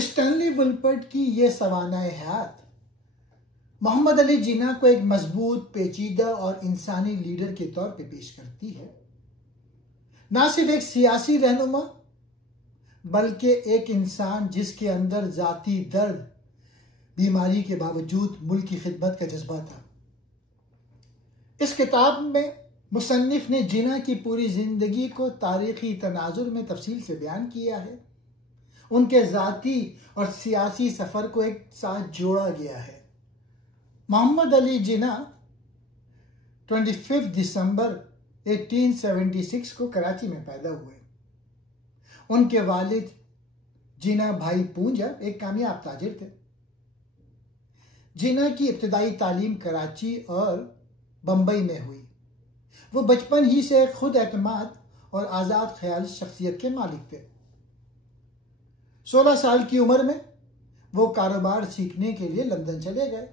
Stanley वुलपर्ट की यह सवानाए हयात मोहम्मद अली जिन्ना को एक मजबूत, पेचीदा और इंसानी लीडर के तौर पे पेश करती है। ना सिर्फ एक सियासी रहनुमा बल्कि एक इंसान जिसके अंदर जाती दर्द, बीमारी के बावजूद मुल्क की खिदमत का जज्बा था। इस किताब में मुसन्निफ ने जिन्ना की पूरी जिंदगी को तारीखी तनाजुर में तफसील से बयान किया है। उनके जाती और सियासी सफर को एक साथ जोड़ा गया है। मोहम्मद अली जिन्ना 25 दिसंबर 1876 को कराची में पैदा हुए। उनके वालिद जिन्ना भाई पूंजा एक कामयाब ताजिर थे। जिन्ना की इब्तदाई तालीम कराची और बंबई में हुई। वो बचपन ही से खुद एतमाद और आजाद ख्याल शख्सियत के मालिक थे। 16 साल की उम्र में वो कारोबार सीखने के लिए लंदन चले गए,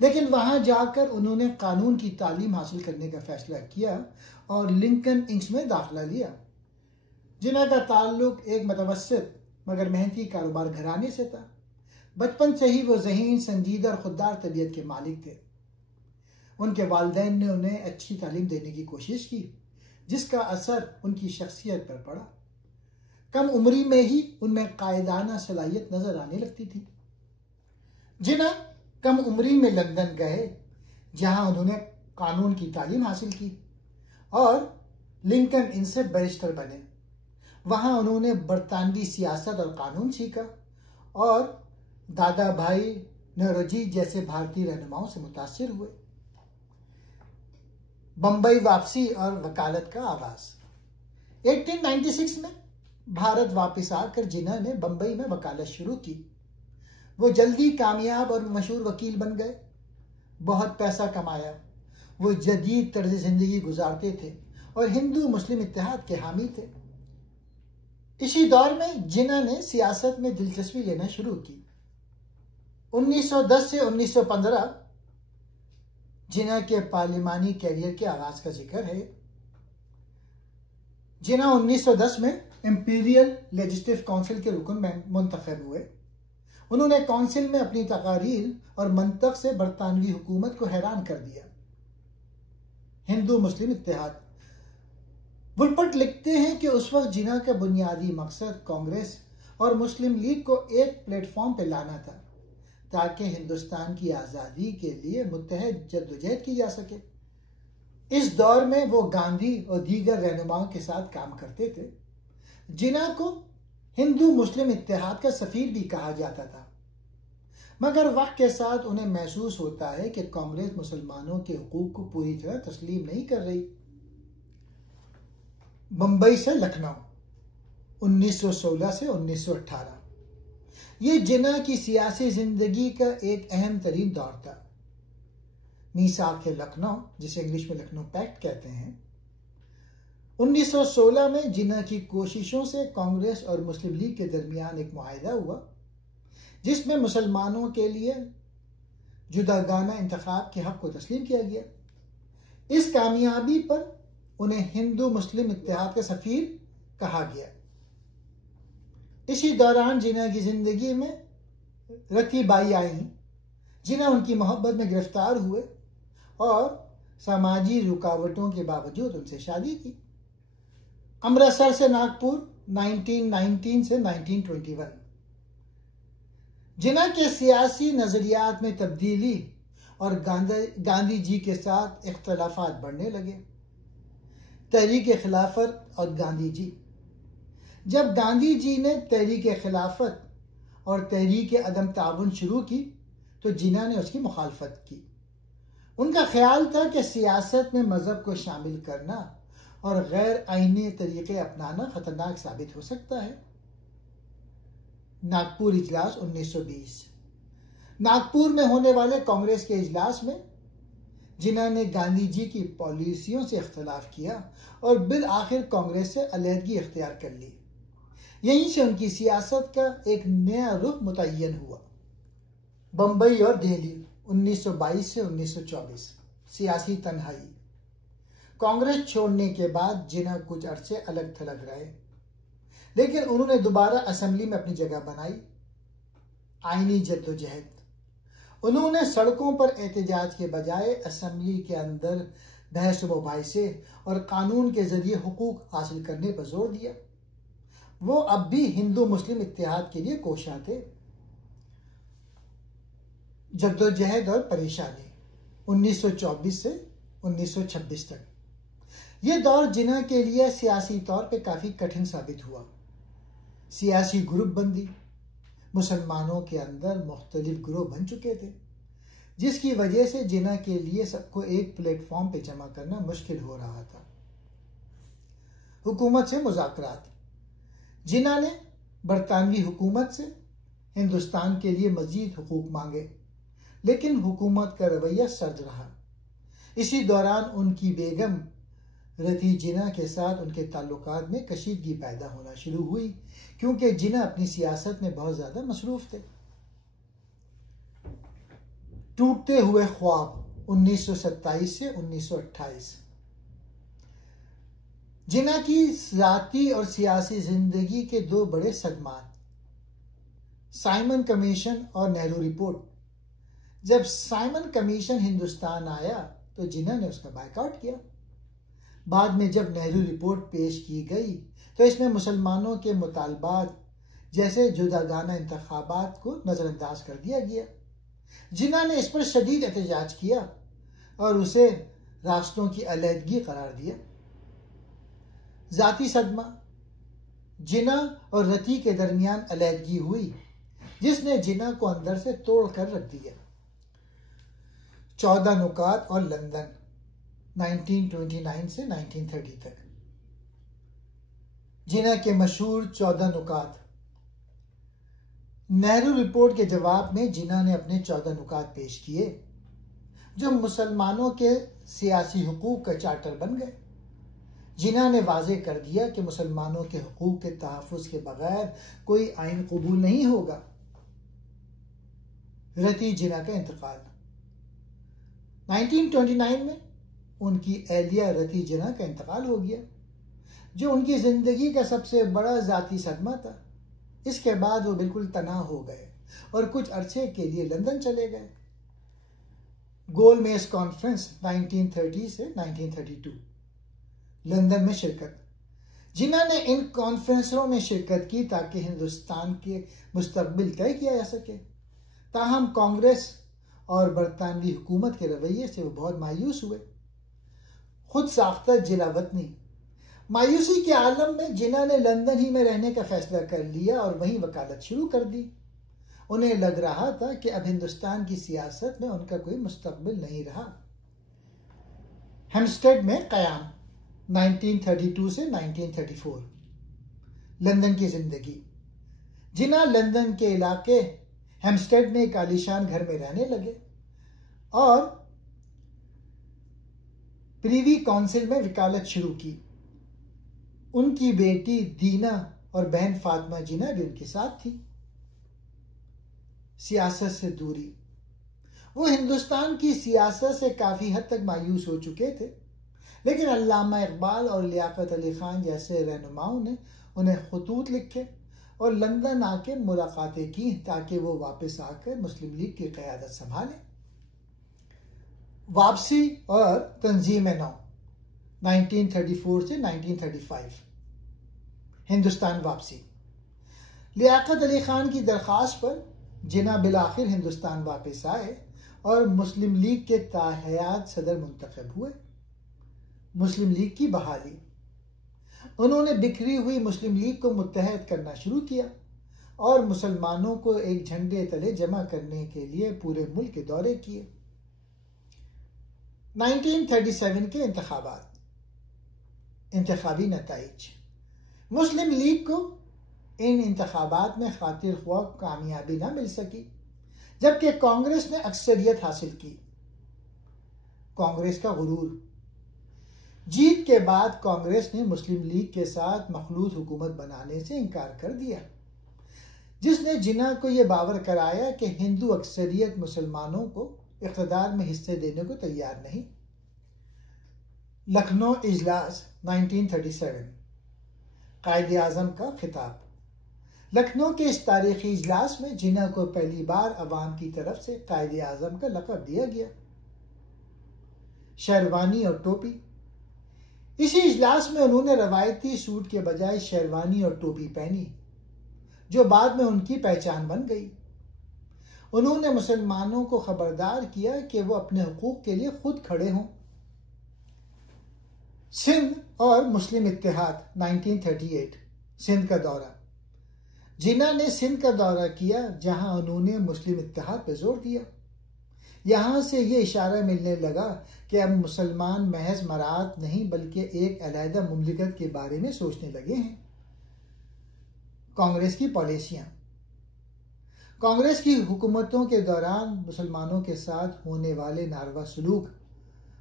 लेकिन वहां जाकर उन्होंने कानून की तालीम हासिल करने का फैसला किया और लिंकन इंग्स में दाखिला लिया। जिन्ना का ताल्लुक एक मुतवस्सित मगर मेहनती कारोबार घराने से था। बचपन से ही वो ज़हीन, संजीदा और खुददार तबीयत के मालिक थे। उनके वालिदैन ने उन्हें अच्छी तालीम देने की कोशिश की, जिसका असर उनकी शख्सियत पर पड़ा। कम उम्री में ही उनमें कायदाना सलाहियत नजर आने लगती थी। जिन्ना कम उम्री में लंदन गए, जहां उन्होंने कानून की तालीम हासिल की और लिंकन इंग्स से बैरिस्टर बने। वहां उन्होंने बरतानवी सियासत और कानून सीखा और दादा भाई नौरोजी जैसे भारतीय रहनुमाओं से मुतासिर हुए। बंबई वापसी और वकालत का आगाज। 1896 में भारत वापस आकर जिन्ना ने बंबई में वकालत शुरू की। वो जल्दी कामयाब और मशहूर वकील बन गए। बहुत पैसा कमाया। वो जदीद तर्ज जिंदगी गुजारते थे और हिंदू मुस्लिम इत्तेहाद के हामी थे। इसी दौर में जिन्ना ने सियासत में दिलचस्पी लेना शुरू की। 1910 से 1915 जिन्ना के पार्लिमानी कैरियर के आगाज का जिक्र है। जिन्ना 1910 में इंपीरियल लेजिस्लेटिव काउंसिल के रुकन में मुंतखब हुए। उन्होंने काउंसिल में अपनी तकारीर और मंतक से बरतानवी हुकूमत को हैरान कर दिया। हिंदू मुस्लिम इत्तेहाद। वुलपर्ट लिखते हैं कि उस वक्त जिन्ना का बुनियादी मकसद कांग्रेस और मुस्लिम लीग को एक प्लेटफॉर्म पर लाना था, ताकि हिंदुस्तान की आज़ादी के लिए मुत्तहद जद्दोजहद की जा सके। इस दौर में वो गांधी और दीगर रहनुमाओं के साथ काम करते थे। जिन्ना को हिंदू मुस्लिम इत्तेहाद का सफीर भी कहा जाता था, मगर वक्त के साथ उन्हें महसूस होता है कि कांग्रेस मुसलमानों के हुकूक को पूरी तरह तस्लीम नहीं कर रही। बंबई से लखनऊ 1916 से 1918 ये जिन्ना की सियासी जिंदगी का एक अहम तरीन दौर था। मीसाक लखनऊ, जिसे इंग्लिश में लखनऊ पैक्ट कहते हैं, 1916 में जिन्ना की कोशिशों से कांग्रेस और मुस्लिम लीग के दरमियान एक मुआहिदा हुआ, जिसमें मुसलमानों के लिए जुदागाना इंतखाब के हक को तस्लीम किया गया। इस कामयाबी पर उन्हें हिंदू मुस्लिम इत्तेहाद का सफीर कहा गया। इसी दौरान जिन्ना की जिंदगी में रतीबाई आई। जिन्ना उनकी मोहब्बत में गिरफ्तार हुए और समाजी रुकावटों के बावजूद उनसे शादी की। अमृतसर से नागपुर 1919 से 1921 जिन्ना के सियासी नजरियात में तब्दीली और गांधी जी के साथ इख्तलाफात बढ़ने लगे। तहरीक खिलाफत और गांधी जी। जब गांधी जी ने तहरीक खिलाफत और तहरीक अदम ताउन शुरू की तो जिन्ना ने उसकी मुखालफत की। उनका ख्याल था कि सियासत में मजहब को शामिल करना और गैर आईनी तरीके अपनाना खतरनाक साबित हो सकता है। नागपुर इजलास 1920। नागपुर में होने वाले कांग्रेस के इजलास में जिन्ना ने गांधी जी की पॉलिसियों से इख्तलाफ किया और बिल आखिर कांग्रेस से अलहदगी इख्तियार कर ली। यहीं से उनकी सियासत का एक नया रुख मुतय्यन हुआ। बंबई और दिल्ली 1922 से 1924 सियासी तन्हाई। कांग्रेस छोड़ने के बाद जिन्ना कुछ अरसे अलग थलग रहे, लेकिन उन्होंने दोबारा असेंबली में अपनी जगह बनाई। आईनी जद्दोजहद। उन्होंने सड़कों पर एहतजाज के बजाय असेंबली के अंदर बहस मुबाहिसे और कानून के जरिए हुकूक हासिल करने पर जोर दिया। वो अब भी हिंदू मुस्लिम इत्तेहाद के लिए कोशा थे। जद्दोजहद और परेशानी 1924 से 1926 तक। ये दौर जिन्ना के लिए सियासी तौर पे काफी कठिन साबित हुआ। सियासी ग्रुपबंदी, मुसलमानों के अंदर मुख्तलिफ ग्रुप बन चुके थे, जिसकी वजह से जिन्ना के लिए सबको एक प्लेटफॉर्म पे जमा करना मुश्किल हो रहा था। हुकूमत से मुज़ाकरात। जिन्ना ने बरतानवी हुकूमत से हिंदुस्तान के लिए मजीद हुकूक मांगे, लेकिन हुकूमत का रवैया सर्द रहा। इसी दौरान उनकी बेगम रती जिन्ना के साथ उनके ताल्लुकात में कशीदगी पैदा होना शुरू हुई, क्योंकि जिन्ना अपनी सियासत में बहुत ज्यादा मसरूफ थे। टूटते हुए ख्वाब 1927 से 1928। जिन्ना की ज़ाती और सियासी जिंदगी के दो बड़े सदमात, साइमन कमीशन और नेहरू रिपोर्ट। जब साइमन कमीशन हिंदुस्तान आया तो जिन्ना ने उसका बायकॉट किया। बाद में जब नेहरू रिपोर्ट पेश की गई तो इसमें मुसलमानों के मुतालबात जैसे जुदागाना इंतखाबात को नजरअंदाज कर दिया गया। जिन्ना ने इस पर शदीद एहतजाज किया और उसे राष्ट्रों की अलहदगी करार दिया। जाती सदमा। जिन्ना और रती के दरमियान अलहदगी हुई, जिसने जिन्ना को अंदर से तोड़ कर रख दिया। 14 नुकात और लंदन 1929 से 1930 तक। जिन्ना के मशहूर 14 नुकात। नेहरू रिपोर्ट के जवाब में जिन्ना ने अपने 14 नुकात पेश किए, जो मुसलमानों के सियासी हुकूक का चार्टर बन गए। जिन्ना ने वाजे कर दिया कि मुसलमानों के हुकूक के तहफ़्फ़ुज़ के बगैर कोई आइन कबूल नहीं होगा। रती जिन्ना का इंतकाल। 1929 में उनकी एहलिया रती जिन्ना का इंतकाल हो गया, जो उनकी जिंदगी का सबसे बड़ा जाती सदमा था। इसके बाद वो बिल्कुल तनाव हो गए और कुछ अरसे के लिए लंदन चले गए। गोलमेज कॉन्फ्रेंस 1930 से 1932। लंदन में शिरकत। जिन्ना ने इन कॉन्फ्रेंसों में शिरकत की ताकि हिंदुस्तान के मुस्तकबिल तय किया जा सके। ताहम कांग्रेस और बरतानवी हुकूमत के रवैये से वो बहुत मायूस हुए। खुद साख्ता जिलावतनी। मायूसी के आलम में जिन्ना ने लंदन ही में रहने का फैसला कर लिया और वहीं वकालत शुरू कर दी। उन्हें लग रहा था कि अब हिंदुस्तान की सियासत में उनका कोई मुस्तकबिल नहीं रहा। हेम्स्टेड में क़याम 1932 से 1934। लंदन की जिंदगी। जिन्ना लंदन के इलाके हेम्स्टेड में एक आलीशान घर में रहने लगे और प्रीवी काउंसिल में वकालत शुरू की। उनकी बेटी दीना और बहन फातिमा जिन्ना भी उनके साथ थी। सियासत से दूरी। वो हिंदुस्तान की सियासत से काफी हद तक मायूस हो चुके थे, लेकिन अल्लामा इकबाल और लियाकत अली खान जैसे रहनुमाओं ने उन्हें खतूत लिखे और लंदन आके मुलाकातें की ताकि वो वापस आकर मुस्लिम लीग की क़यादत संभालें। वापसी और तंजीम नौ 1934 से 1935। हिंदुस्तान वापसी। लियाकत अली खान की दरख्वास्त पर जिन्ना बिलाखिर हिंदुस्तान वापस आए और मुस्लिम लीग के ताहयात सदर मुंतखब हुए। मुस्लिम लीग की बहाली। उन्होंने बिखरी हुई मुस्लिम लीग को मुत्तहद करना शुरू किया और मुसलमानों को एक झंडे तले जमा करने के लिए पूरे मुल्क के दौरे किए। 1937 के इंतखाबात। इंतखाबी नताइज। मुस्लिम लीग को इन इंतखाबात में खातिर ख्वाह कामयाबी न मिल सकी, जबकि कांग्रेस ने अक्सरियत हासिल की। कांग्रेस का गुरूर। जीत के बाद कांग्रेस ने मुस्लिम लीग के साथ मखलूत हुकूमत बनाने से इनकार कर दिया, जिसने जिन्ना को यह बावर कराया कि हिंदू अक्सरियत मुसलमानों को इक़्तिदार में हिस्से देने को तैयार नहीं। लखनऊ इजलास 1937। कायदे आज़म का खिताब। लखनऊ के इस तारीखी इजलास में जिन्ना को पहली बार अवाम की तरफ से कायदे आजम का लक़ब दिया गया। शेरवानी और टोपी। इसी इजलास में उन्होंने रवायती सूट के बजाय शेरवानी और टोपी पहनी, जो बाद में उनकी पहचान बन गई। उन्होंने मुसलमानों को खबरदार किया कि वो अपने हुकूक के लिए खुद खड़े हों। सिंध और मुस्लिम इत्तेहाद 1938। सिंध का दौरा। जिन्ना ने सिंध का दौरा किया, जहां उन्होंने मुस्लिम इत्तेहाद पर जोर दिया। यहां से ये इशारा मिलने लगा कि अब मुसलमान महज मरात नहीं बल्कि एक अलहदा मुमलिकत के बारे में सोचने लगे हैं। कांग्रेस की पॉलिसियां। कांग्रेस की हुकूमतों के दौरान मुसलमानों के साथ होने वाले नारवा सलूक,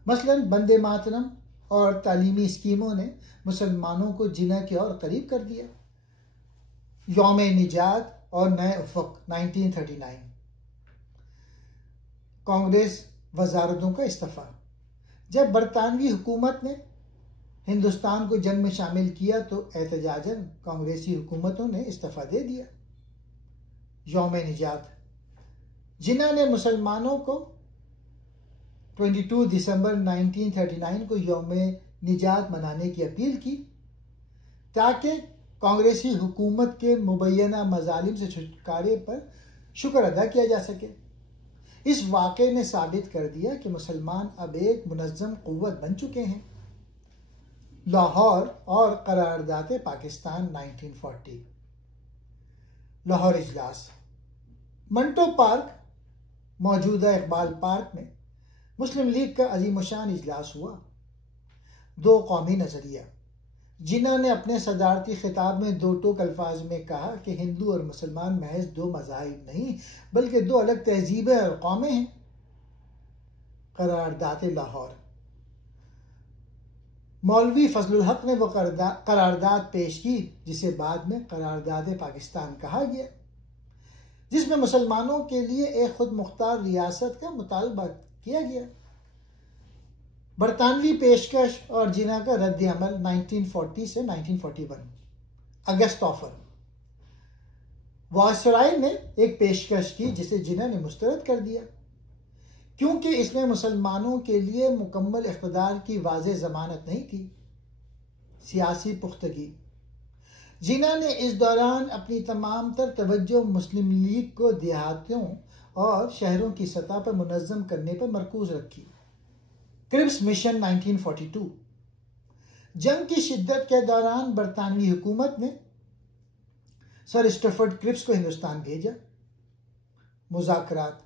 मसलन वंदे मातरम और तालीमी स्कीमों ने मुसलमानों को जिन्ना की ओर करीब कर दिया। यौम निजात और नए उफ़क़ 1939। कांग्रेस वजारतों का इस्तीफा। जब बरतानवी हुकूमत ने हिंदुस्तान को जंग में शामिल किया तो एहतजाजन कांग्रेसी हुकूमतों ने इस्तीफा दे दिया। यौम निजात। जिन्ना ने मुसलमानों को 22 दिसंबर 1939 को यौम निजात मनाने की अपील की, ताकि कांग्रेसी हुकूमत के मुबैना मजालिम से छुटकारे पर शुक्र अदा किया जा सके। इस वाक़े ने साबित कर दिया कि मुसलमान अब एक मुनज़्ज़म क़ुव्वत बन चुके हैं। लाहौर और करारदाद पाकिस्तान 1940। लाहौर इजलास। मंटो पार्क, मौजूदा इकबाल पार्क में मुस्लिम लीग का अजीमशान इजलास हुआ। दो कौमी नजरिया। जिन्ना ने अपने सदारती खिताब में दो टोक अल्फाज में कहा कि हिंदू और मुसलमान महज दो मज़ाहिब नहीं बल्कि दो अलग तहजीबें और कौमें हैं। करारदाद लाहौर। मौलवी फजलुल हक ने वो करारदाद पेश की जिसे बाद में करारदाद पाकिस्तान कहा गया, जिसमें मुसलमानों के लिए एक खुद मुख्तार रियासत का मुतालबा किया गया। बरतानवी पेशकश और जिन्ना का रद्द अमल 1940 से 1941। अगस्त ऑफर। वायसराय ने एक पेशकश की जिसे जिन्ना ने मुस्तरद कर दिया, क्योंकि इसमें मुसलमानों के लिए मुकम्मल इख्तिदार की वाज़ेह जमानत नहीं थी। सियासी पुख्तगी। जिन्ना ने इस दौरान अपनी तमाम तर तवज्जो मुस्लिम लीग को देहातियों और शहरों की सतह पर मुनज़्ज़म करने पर मरकूज रखी। Cripps mission 1942। जंग की शिद्दत के दौरान बरतानवी हुकूमत ने सर स्टफर्ड क्रिप्स को हिंदुस्तान भेजा। मुज़ाकरात।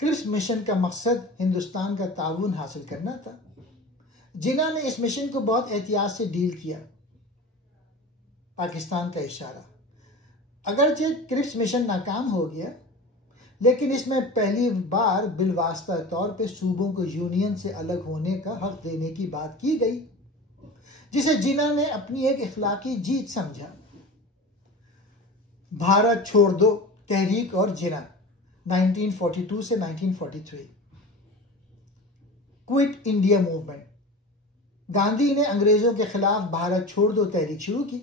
क्रिप्स मिशन का मकसद हिंदुस्तान का ताउन हासिल करना था। जिन्ना ने इस मिशन को बहुत एहतियात से डील किया। पाकिस्तान का इशारा। अगरचे क्रिप्स मिशन नाकाम हो गया, लेकिन इसमें पहली बार बिलवास्ता तौर पे सूबों को यूनियन से अलग होने का हक देने की बात की गई, जिसे जिन्ना ने अपनी एक इखलाकी जीत समझा। भारत छोड़ दो तहरीक और जिन्ना 1942 से 1943। Quit India movement. गांधी ने अंग्रेजों के खिलाफ भारत छोड़ दो तहरीक शुरू की।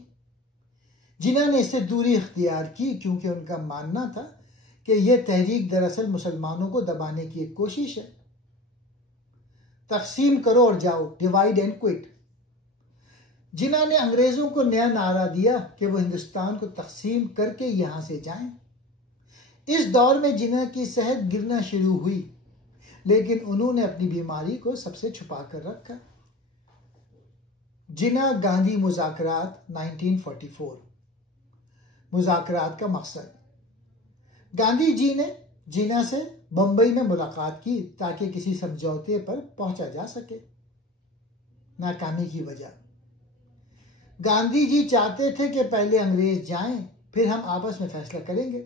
जिन्ना ने इससे दूरी इख्तियार की क्योंकि उनका मानना था कि यह तहरीक दरअसल मुसलमानों को दबाने की एक कोशिश है। तकसीम करो और जाओ, डिवाइड एंड क्विट। जिन्ना ने अंग्रेजों को नया नारा दिया कि वो हिंदुस्तान को तकसीम करके यहां से जाएं। इस दौर में जिन्ना की सेहत गिरना शुरू हुई, लेकिन उन्होंने अपनी बीमारी को सबसे छुपा कर रखा। जिन्ना गांधी मुज़ाकरात 1944। मुज़ाकरात का मकसद। गांधी जी ने जिन्ना से बंबई में मुलाकात की ताकि किसी समझौते पर पहुंचा जा सके। नाकामी की वजह। गांधी जी चाहते थे कि पहले अंग्रेज जाएं, फिर हम आपस में फैसला करेंगे,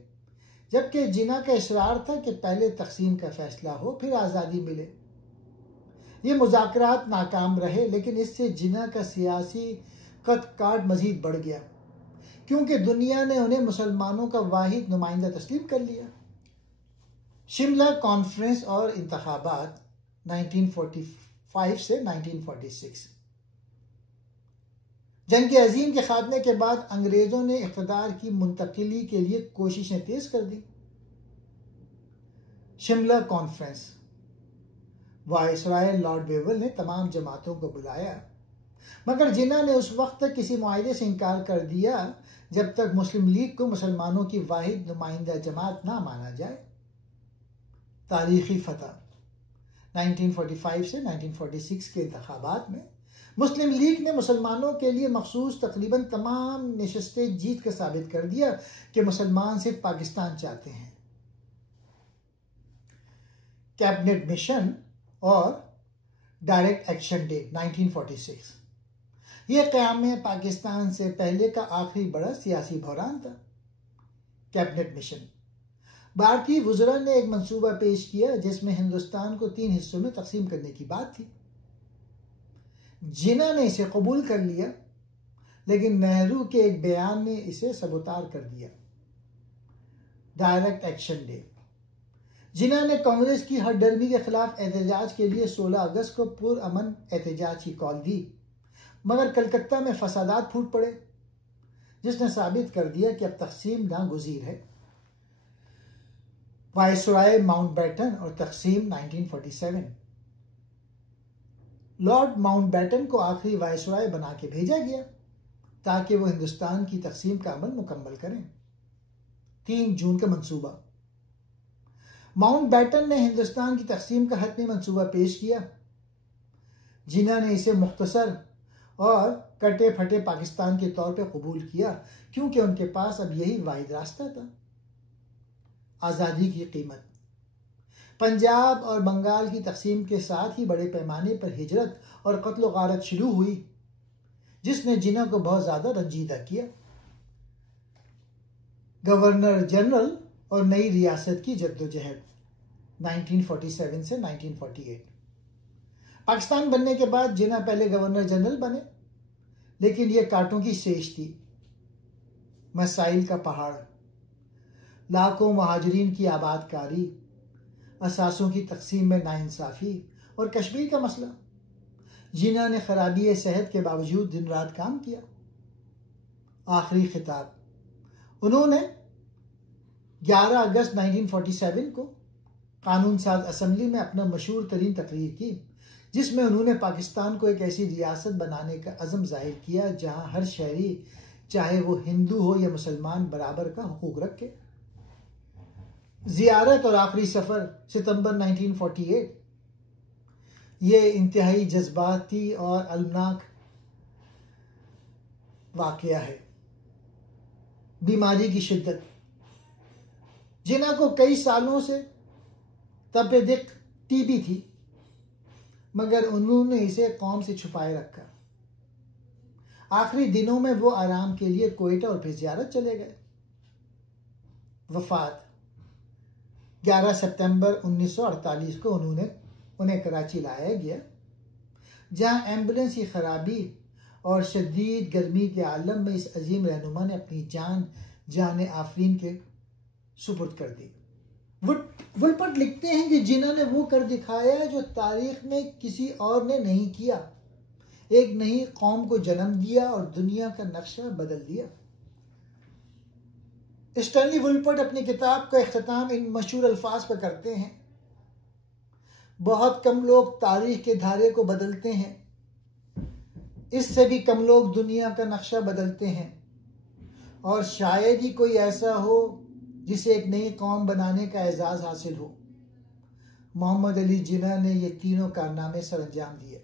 जबकि जिन्ना का इसरार था कि पहले तकसीम का फैसला हो फिर आज़ादी मिले। ये मुज़ाकरात नाकाम रहे, लेकिन इससे जिन्ना का सियासी कद काट मजीद बढ़ गया, क्योंकि दुनिया ने उन्हें मुसलमानों का वाहिद नुमाइंदा तस्लीम कर लिया। शिमला कॉन्फ्रेंस और इंतखाबात 1945 से 1946। जंग अजीम के खात्मे के बाद अंग्रेजों ने इक़्तिदार की मुंतकिली के लिए कोशिशें तेज कर दी। Shimla conference, viceroy lord Wavell ने तमाम जमातों को बुलाया, मगर जिन्ना ने उस वक्त तक किसी मुआहदे से इनकार कर दिया जब तक मुस्लिम लीग को मुसलमानों की वाहिद नुमाइंदा जमात ना माना जाए। तारीखी फतह 1945 से 1946 के इंतखाबात में मुस्लिम लीग ने मुसलमानों के लिए मखसूस तकरीबन तमाम नशस्तें जीत कर साबित कर दिया कि मुसलमान सिर्फ पाकिस्तान चाहते हैं। कैबिनेट मिशन और डायरेक्ट एक्शन डे 1946, यह क़याम पाकिस्तान से पहले का आखिरी बड़ा सियासी बहरान था। कैबिनेट मिशन, भारतीय वुज़रा ने एक मंसूबा पेश किया जिसमें हिंदुस्तान को 3 हिस्सों में तकसीम करने की बात थी। जिन्ना ने इसे कबूल कर लिया, लेकिन नेहरू के एक बयान ने इसे सबूतार कर दिया। डायरेक्ट एक्शन डे, जिन्ना ने कांग्रेस की हरदर्मी के खिलाफ एहतजाज के लिए 16 अगस्त को पुरअमन एहतजाज की कॉल दी, मगर कलकत्ता में फसादात फूट पड़े जिसने साबित कर दिया कि अब तकसीम नागुज़ीर है। वायसराय माउंटबेटन और तकसीम 1947, लॉर्ड माउंटबेटन को आखिरी वायसराय बना के भेजा गया ताकि वो हिंदुस्तान की तकसीम का अमल मुकम्मल करें। 3 जून का मंसूबा, माउंटबेटन ने हिंदुस्तान की तकसीम का हतमी मंसूबा पेश किया। जिन्ना ने इसे मुख्तसर और कटे फटे पाकिस्तान के तौर पर कबूल किया क्योंकि उनके पास अब यही वाहिद रास्ता था। आज़ादी की कीमत, पंजाब और बंगाल की तकसीम के साथ ही बड़े पैमाने पर हिजरत और कत्ल गारत शुरू हुई जिसने जिन्ना को बहुत ज्यादा रंजीदा किया। गवर्नर जनरल और नई रियासत की जद्दोजहद 1947 से 1948, पाकिस्तान बनने के बाद जिन्ना पहले गवर्नर जनरल बने, लेकिन यह कांटों की सेज थी। मसाइल का पहाड़, लाखों महाजरीन की आबादकारी, असासों की तकसीम में नाइंसाफी और कश्मीर का मसला। जिन्ना ने खराबी सेहत के बावजूद दिन रात काम किया। आखिरी खिताब, उन्होंने 11 अगस्त 1947 को कानून साज असम्बली में अपना मशहूर तरीन तकरीर की जिसमें उन्होंने पाकिस्तान को एक ऐसी रियासत बनाने का अज़म जाहिर किया जहां हर शहरी, चाहे वो हिंदू हो या मुसलमान, बराबर का हुकूक रखे। जियारत और आखिरी सफर सितंबर 1948, ये इंतहाई जज्बाती और अलमनाक वाकया है। बीमारी की शिद्दत, जिन्ना को कई सालों से तबे दिक टीबी थी, मगर उन्होंने इसे कौम से छुपाए रखा। आखिरी दिनों में वो आराम के लिए कोयटा और फिर जियारत चले गए। वफात 11 सितंबर 1948 को उन्हें कराची लाया गया, जहां एम्बुलेंस की खराबी और शदीद गर्मी के आलम में इस अजीम रहनुमा ने अपनी जान आफरीन के सुपुर्द कर दी। वुलपर्ट लिखते हैं कि जिन्ना ने वो कर दिखाया जो तारीख में किसी और ने नहीं किया, एक नई कौम को जन्म दिया और दुनिया का नक्शा बदल दिया। स्टैनली वुलपर्ट अपनी किताब का इख्तिताम इन मशहूर अल्फाज पर करते हैं, बहुत कम लोग तारीख के धारे को बदलते हैं, इससे भी कम लोग दुनिया का नक्शा बदलते हैं, और शायद ही कोई ऐसा हो जिसे एक नई कौम बनाने का एजाज हासिल हो। मोहम्मद अली जिन्ना ने ये तीनों कारनामे सर अंजाम दिए।